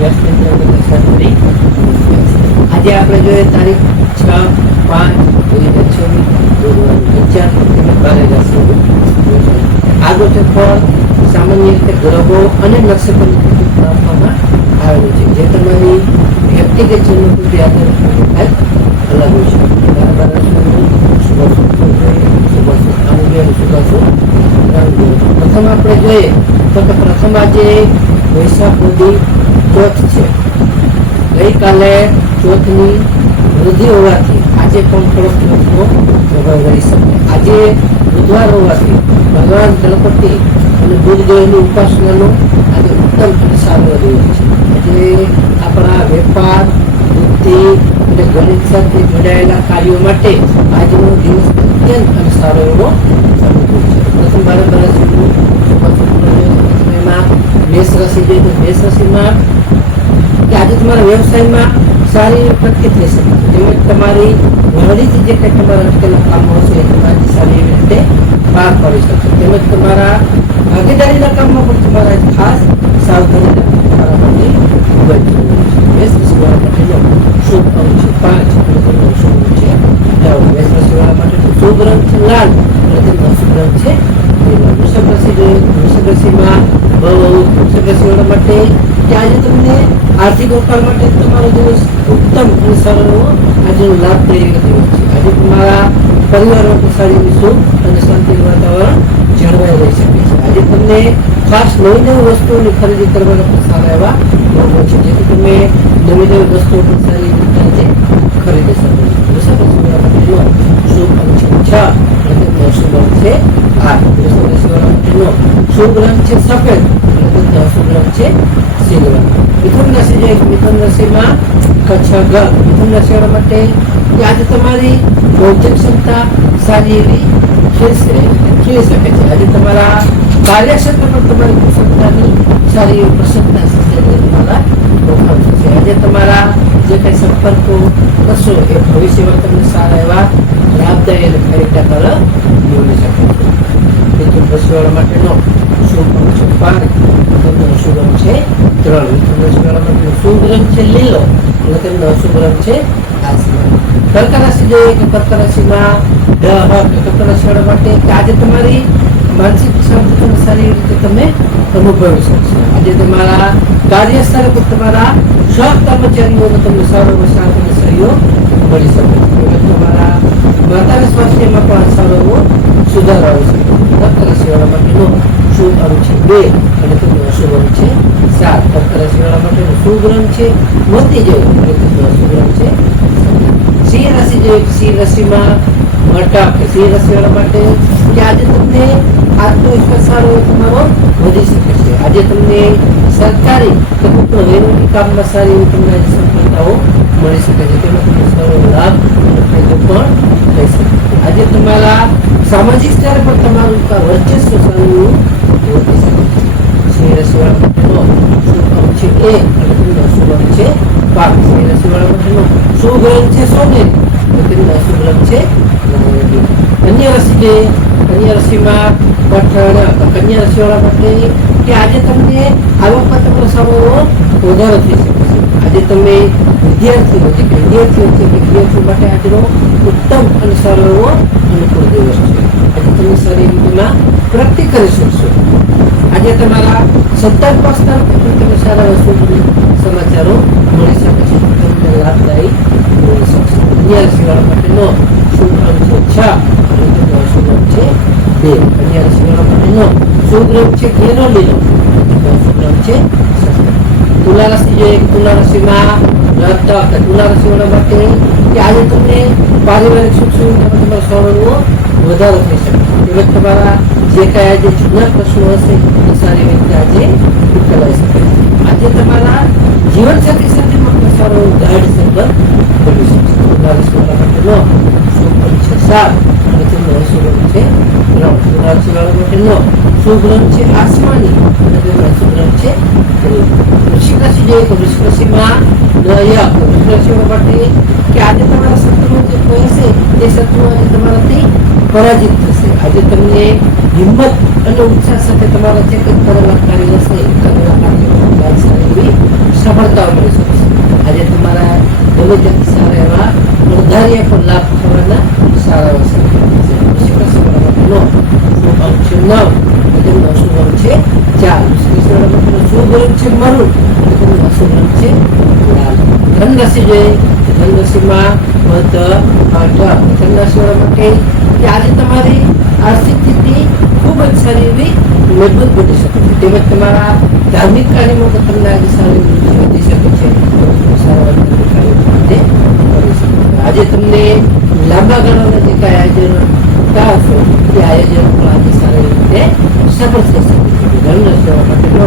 આજે આપણે જોઈએ તારીખ 6/5/2024 આગળ ફળ સામાન્ય રીતે ગ્રહો અને નક્ષત્રો આપવામાં આવેલું છે, જે તમારી વ્યક્તિગત જન્મકૃતિ આધાર અલગ હોય છે. પ્રથમ આપણે જોઈએ તો કે પ્રથમ આજે વૈશાખ સુધી ચોથ છે. ગઈકાલે ચોથની વૃદ્ધિ હોવાથી આજે પણ થોડોક ચોથનો પ્રભાવ રહી શકે. આજે બુધવાર હોવાથી ભગવાન ગણપતિ અને બુધદેવની ઉપાસનાનો આજે ઉત્તમ અને સારો દિવસ છે. એટલે આપણા વેપાર, બુદ્ધિ અને ગણિત સાથે જોડાયેલા કાર્યો માટે આજનો દિવસ અત્યંત અને સારો એવો અનુકૂળ છે. પ્રથમ એમાં મેષ રાશિ જોઈએ તો મેષ રાશિમાં કે આજે તમારા વ્યવસાયમાં સારી પ્રગતિ થઈ શકે છે. તેમજ તમારી વહેલીથી જે કંઈ તમારા અટકેલા કામો હશે એ તમારી સારી એવી રીતે પાર પાડી શકશે. તેમજ તમારા ભાગીદારીના કામમાં પણ તમારા ખાસ સાવધાની તમારા માટે ખૂબ જ જરૂરી છે. મેષ રાશિવાળા માટેનો શુભ અંક છે 5 અને તેમનો શુભ છે નવ. મેષ રાશિવાળા માટેનો શુભ રંગ છે લાલ અને તેમનો શુભ રંગ છે લીલો. વૃષભ રાશિ જોઈએ તો વૃષભ રાશિમાં વૃષભ રાશિવાળા માટે કે આજે તમને આર્થિક વેપાર માટે તમારો દિવસ ઉત્તમ અને સારો એવો આજનો લાભદાયક દિવસ છે. આજે તમારા પરિવાર માટે સારી એવી સુખ અને શાંતિનું વાતાવરણ જળવાઈ રહી શકે છે. આજે તમને ખાસ નવી નવી વસ્તુઓની ખરીદી કરવાના પણ સારા એવા મોકો છે, જેથી તમે નવી નવી વસ્તુઓ પણ સારી રીતે આજે ખરીદી શકો છો. વૃષભ રાશિવાળા માટેનો શુભ અંક છે 6 અને તેમનો શુભ અંક છે 8. વૃષભ રાશિવાળા માટેનો શુભ રંગ છે સફેદ અને તેમનો અશુભ રંગ છે સિલ્વર. મિથુન રાશિ જોઈએ મિથુન રાશિમાં મિથુન રાશિવાળા માટે કે આજે તમારી બૌદ્ધિક ક્ષમતા સારી એવી ખીલી શકે છે. આજે તમારા કાર્યક્ષેત્ર પર તમારી કુશળતાની સારી એવી પ્રસન્નતા તમારા ઓળખાણ થશે. આજે તમારા જે કંઈ સંપર્કો કરશો એ ભવિષ્યમાં તમને સારા એવા લાભદાયી અને ફાયદાકાર નીવડી શકે છે. મિથુન રાશિવાળા માટેનો શુભ અંક છે 5 તેમનો અશુભ રંગ છે 3. મિથુન રાશિવાળા માટેનો શુભ રંગ છે લીલો અને તેમનો અશુભ રંગ છે આસમાની. કર્ક રાશિ જોઈએ કે કર્ક રાશિમાં કર્ક રાશિવાળા માટે કે આજે તમારી માનસિક શાંતિ તમે સારી રીતે તમે અનુભવી શકશો. આજે તમારા કાર્યસ્થળ પર તમારા સહકર્મચારીઓનો તમને સારો એવો સાથ અને સહયોગ મળી શકે છે. તમારા માતાના સ્વાસ્થ્યમાં પણ સારો એવો સુધારો આવી શકે છે. કર્ક રાશિવાળા માટેનો શુભ અંક છે 2 અને તેમનો અશુભ અંક છે 7. કર્ક રાશિવાળા માટેનો શુભ રંગ છે મોતી જેવો અને તેમનો અશુભ રંગ છે. સિંહ રાશિ જોઈએ સિંહ રાશિમાં સિંહ રાશિવાળા માટે કે આજે તમને આત્મવિશ્વાસ સારો તમારો વધી શકે છે. આજે તમને સરકારી કે કોઈ વહીવટી કામમાં સારી એવી તમને આજે સફળતાઓ મળી શકે છે. તેમાં તમને સારો લાભ અને ફાયદો પણ થઈ શકે છે. આજે તમારા સામાજિક સ્તરે પણ તમારું વર્ચસ્વ સારું વધી શકે છે. સિંહ રાશિવાળા માટેનો શુભ અંક છે 1 અને તેમનો અશુભ અંક છે 5. સિંહ રાશિવાળા માટેનો શુભ રંગ છે સોનેરી અને તેમનો અશુભ રંગ છે નારંગી. કન્યા રાશિ છે કન્યા રાશિમાં કન્યા રાશિવાળા માટે કે આજે તમને આવકમાં તમારો સારો એવો વધારો થઈ શકે છે. આજે તમે વિદ્યાર્થીઓ માટે આજનો ઉત્તમ અને સારો એવો અનુકૂળ દિવસ છે. આજે તમે સારી રીતના પ્રગતિ કરી શકશો. આજે તમારા સંતાન પાસના તમે સારા વસ્તુ સમાચારો મળી શકે છે, તમને લાભદાયી મળી શકશે. કન્યા રાશિવાળા માટેનો શુભ અંક છે 6 અને તેમનો અશુભ અંક છે 2. કન્યા રાશિવાળા માટેનો શુભ રંગ છે ઘેરો લીલો અને તેમનો અશુભ રંગ છે સફેદ. તુલા રાશિ જોઈએ તુલા રાશિમાં તુલા રાશિવાળા માટે કે આજે તમને પારિવારિક સુખ સુવિધામાં તમારો સારો એવો વધારો થઈ શકે. તેમજ તમારા જે કાંઈ આજે જૂના પ્રશ્નો હશે એ સારી રીતે આજે ઉકેલાઈ શકે છે. આજે તમારા જીવનસાથી સાથેમાં પણ સારો ગાઢ સંબંધ બની શકશે. તુલા રાશિવાળા માટેનો શુભ અંક છે 7 અને તેમનો અશુભ અંક છે 3. તુલા રાશિવાળા માટેનો શુભ રંગ છે આસમાની અને તેમનો અશુભ રંગ છે ગ્રીન. વૃશ્ચિક રાશિ જોઈએ તો વૃશ્ચિક રાશિમાં વૃશ્ચિક રાશિવાળા માટે કે આજે તમારા શત્રુઓ જે કોઈ હશે એ શત્રુઓ આજે તમારાથી પરાજિત થશે. આજે તમને હિંમત અને ઉત્સાહ સાથે તમારા જે કંઈક કરેલા કાર્ય હશે કરેલા કાર્યમાં સારી એવી સફળતાઓ મળી શકશે. આજે તમારા ગમે ત્યાંથી સારા એવા વધારે પણ લાભ થવાના સારા એવા સંકેત છે. વૃશ્ચિક રાશિવાળા માટેનો શુભ અંક છે 9 અને તેમનો અશુભ અંક છે 4. વૃશ્ચિક રાશિવાળા માટેનો શુભ રંગ છે મરૂન અને તેમનો અશુભ રંગ છે લાલ. ધન રાશિ જોઈએ, ધન રાશિમાં મધ 8. ધન રાશિવાળા માટે કે આજે તમારી આર્થિક સ્થિતિ ખૂબ જ સારી એવી મજબૂત બની શકે છે. તેમજ તમારા ધાર્મિક કાર્યમાં પણ તમને આજે સારી વૃદ્ધિ વધી શકે છે. સારા ધાર્મિક કાર્યો આજે કરી શકે છે. આજે તમને લાંબા ગાળાના જે કાંઈ આયોજનો હશો તે આયોજનો પણ આજે સારી રીતે સફળ થઈ શકે છે. ધન રાશિવાળા માટેનો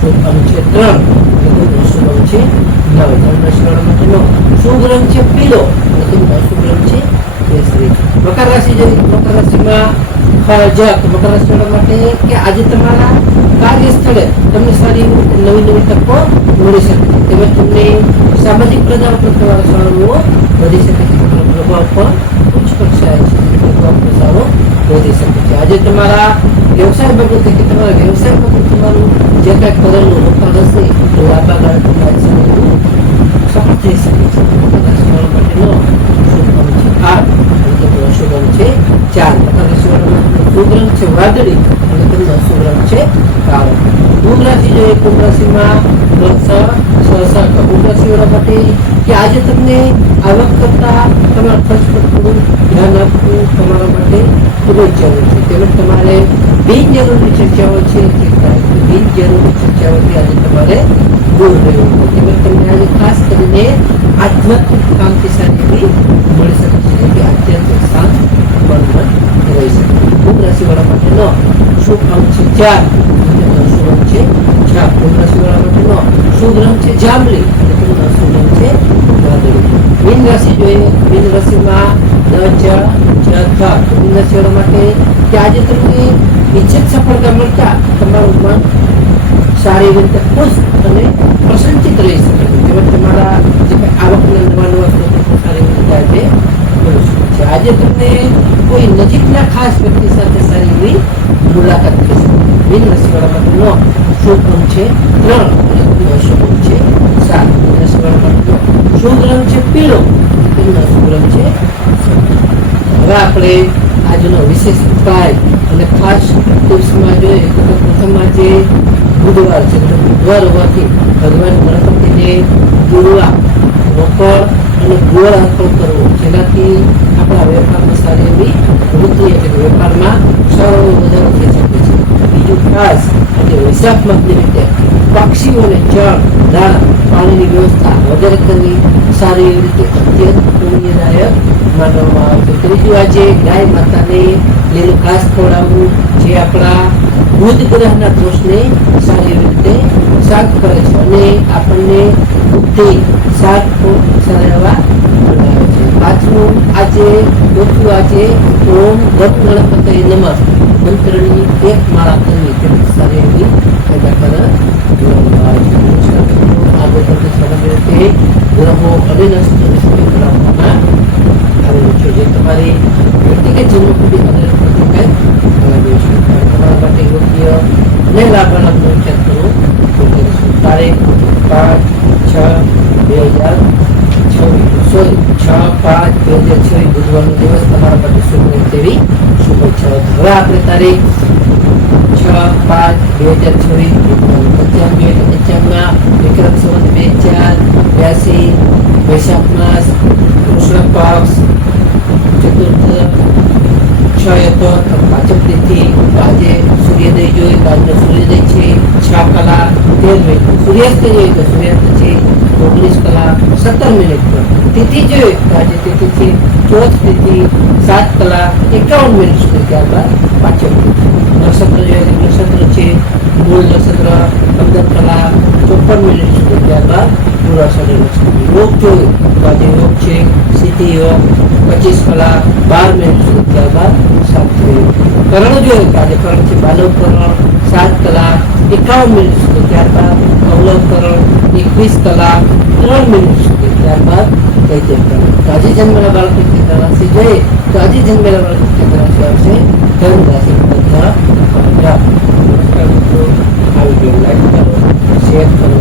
શુભ અંક છે 3 અને તેમનો અશુભ અંક છે 9. ધન રાશિવાળા માટેનો શુભ રંગ છે પીળો અને તેમનો અશુભ રંગ છે કેસરી. મકર રાશિ જોઈએ, મકર રાશિમાં મકર રાશિવાળા માટે કે આજે તમારા કાર્યસ્થળે તમને સારી નવી તકો મળી શકે છે. તેમજ તમને સામાજિક પ્રદાન પર તમારો સારો વધી શકે છે. પ્રભાવ પણ ઉચ્ચ કક્ષાએ છે. પ્રભાવ પણ સારો વધી શકે છે. આજે તમારા વ્યવસાય બાબતે કે તમારા વ્યવસાયમાં પણ તમારું જે કાંઈ કરેલું રોકાણ હશે એ લાંબા ગાળે તમારી સારું સફળ થઈ શકે છે. મકર રાશિવાળા માટેનો શુભ અંક છે 8 અને તેમનો અશુભ અંક છે 4. મકર રાશિવાળા માટેનો શુભ રંગ છે વાદળી અને તેમનો અશુભ રંગ છે કાળો. કુંભ રાશિ જોઈએ, કુંભ રાશિમાં કુંભ રાશિવાળા માટે કે આજે તમને આવક કરતા તમારા ખર્ચ પર થોડું ધ્યાન આપવું તમારા માટે ખૂબ જ જરૂરી છે. તેમજ તમારે બિનજરૂરી ચર્ચાઓ છે બિનજરૂરી ચર્ચાઓથી આજે તમારે દૂર રહેવું પડે. તેમજ તમને આજે ખાસ કરીને આધ્યાત્મિક કામથી સારી એવી મળી શકે છે, જેથી આધ્યાત્મિક શાંત મનમાં રહી શકે. કુંભ રાશિવાળા માટેનો શુભ અંક છે 4 અને તેમનો અશુભ અંક છે 6. કુંભ રાશિવાળા માટેનો શુભ રંગ છે જાંબલી અને તેમનો અશુભ રંગ છે વાદળી. મીન રાશિ જોઈએ, મીન રાશિમાં 10 મીન રાશિવાળા માટે કે આજે તમને ઈચ્છિત સફળતા મળતા તમારું મન સારી રીતે ખુશ અને પ્રસન્નચિત રહી શકે છે. તેમજ તમારા જે કંઈ આવકના નવા સ્ત્રોતો સારી રીતે આજે મળી શકે છે. આજે તમને કોઈ નજીકના ખાસ વ્યક્તિ સાથે સારી એવી મુલાકાત થઈ શકે. મીન રાશિવાળા માટેનો શુભ અંક છે 3 અને તેમનો અશુભ અંક છે 7. મીન રાશિવાળા માટેનો શુભ રંગ છે પીળો અને તેમનો અશુભ રંગ છે સફેદ. હવે આપણે આજનો વિશેષ ઉપાય અને ખાસ ટિપ્સમાં જોઈએ તો પ્રથમ આજે બુધવાર છે. બુધવાર હોવાથી ભગવાન ગણપતિને દુર્વા, રોકડ અને ગોળ અર્પણ કરવો, જેનાથી આપણા વેપારમાં સારી એવી વૃદ્ધિ એટલે વેપારમાં સારો વધારો થઈ શકે છે. બીજું ખાસ આજે વૈશાખ માસ નિમિત્તે પક્ષીઓને જળ, દાણા, પાણીની વ્યવસ્થા વગેરે કરવી સારી એવી રીતે અત્યંત પુણ્યદાયક માનવામાં આવે છે. ત્રીજું આજે ગાય માતાને લીલું ઘાસ ખવડાવવું, જે આપણા બુધ ગ્રહના દોષને સારી રીતે શાંત કરે છે અને આપણને બુદ્ધિ સારા એવા બનાવે છે. પાંચમું આજે ઓમ ગમ ગણપતિ નમઃ મંત્રની એક માળા કરવી તેની સારી એવી ફાયદાકારક ગણવામાં આવે છે. આગળ તમને સામાન્ય રીતે ગ્રહો અને નક્ષત્ર કરવામાં આવેલું છે, જે તમારી વ્યક્તિગત જીવનકુંડી અને પ્રતિકાય બનાવ્યું છે. તમારા માટે યોગ્ય અને લાભવાના વિચાર કરવો યોગ્ય. તારીખ 5/6/2026 બુધવારનો દિવસ તમારા માટે શુભ રહે તેવી શુભેચ્છાઓ. હવે આપણે તારીખ 6/5/2026 પંચાંગમાં વિક્રમ સંવત 2082 વૈશાખ માસ કૃષ્ણ પક્ષ ચતુર્થ ક્ષયતો પાચમ તિથિ. આજે સૂર્યોદય જોઈએ તો આજનો સૂર્યોદય છે 6:13. સૂર્યાસ્ત જોઈએ તો સૂર્યાસ્ત છે 19:17 પર. તિથિ જોઈએ તો આજે તિથિ છે ચોથ તિથિ 7:51 સુધી. ત્યારબાદ પાચમ તિથિ. નક્ષત્ર જોઈએ તો નક્ષત્ર છે મૂળ નક્ષત્ર 15:54 સુધી. ત્યારબાદ પૂર્વાષાઢ નક્ષત્ર. યોગ જોઈએ તો આજે યોગ છે સિદ્ધિ યોગ 25:12 સુધી. ત્યારબાદ સાત્વિક યોગ. કરણ જોઈએ તો આજે કરણ છે બાલવ કરણ 7:51 સુધી. ત્યારબાદ અવલવ કરણ 21:03 સુધી. ત્યારબાદ તૈતિય કરણ. તો આજે જન્મેલા બાળકો ચંદ્ર રાશિ જોઈએ તો આજે જન્મેલા બાળકો ચંદ્ર રાશિ આવશે ધન રાશિ. બધા નમસ્કાર મિત્રો, આ વિડીયો લાઈક કરો, શેર કરો.